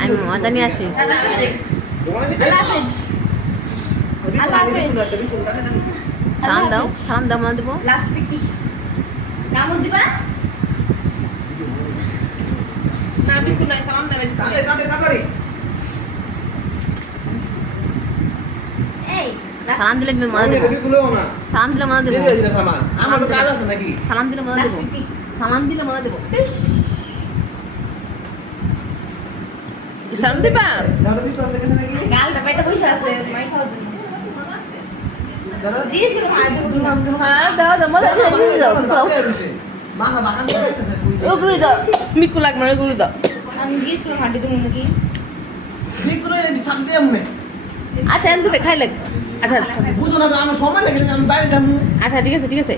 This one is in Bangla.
আমি মজা নিয়ে আসি। সালাম দাও, সালাম দাও, মনে দেবো। সালাম দিলে মজা দেবো, সালাম দিলে মজা দেবো, সালাম দিলে মজা দেবো, সালাম দিলে মজা দেবো। সালাম দিবা গালটা পেটে বসে আছে মাই খাওয়ার জন্য। জিজ্ঞেস করে মার দেবো তুমি। হ্যাঁ দাও দাও, মজা দাও, দাও মাথা বাঁকা করতেছে ওগুলো দাও, মিকু লাগবে না, ওগুলো দাও। আমি জিজ্ঞেস করে মার দেবো নাকি মিকু রে সামনে আমনে। আচ্ছা এন্ড খাই লাগ। আচ্ছা বুঝো না, আমি সময় লাগে, আমি বাইরে যাবো। আচ্ছা ঠিক আছে ঠিক আছে।